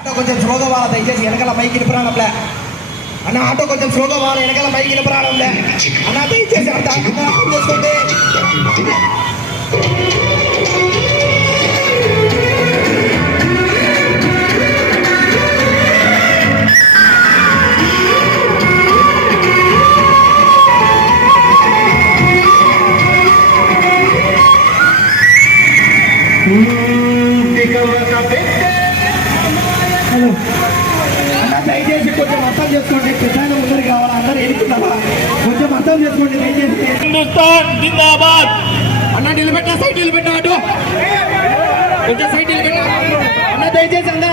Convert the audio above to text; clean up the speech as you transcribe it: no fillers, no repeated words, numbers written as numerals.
Auto కొంచెం స్లోగా వాళ్ళ దయచేసి వెనకాల పైకి నిలపరాడంలే అన్న. ఆటో కొంచెం స్లోగా వాళ్ళ వెనకాల పైకి నిలపరాడంలే అన్న. దయచేసి అంత అర్థం చేసుకోండి. హలో అన్న, దయచేసి కొంచెం అర్థం చేసుకోండి. ప్రధాని ముందరికి కావాలి, అందరూ ఎదుగుతున్నావా? కొంచెం అర్థం చేసుకోండి దయచేసి. హిందుస్థాన్ జిందాబాద్. అన్న నిలబెట్టిన సైడ్ నిలబెట్టిన ఆటో కొంచెం సైడ్ నిలబెట్టిన అన్న. దయచేసి అందరూ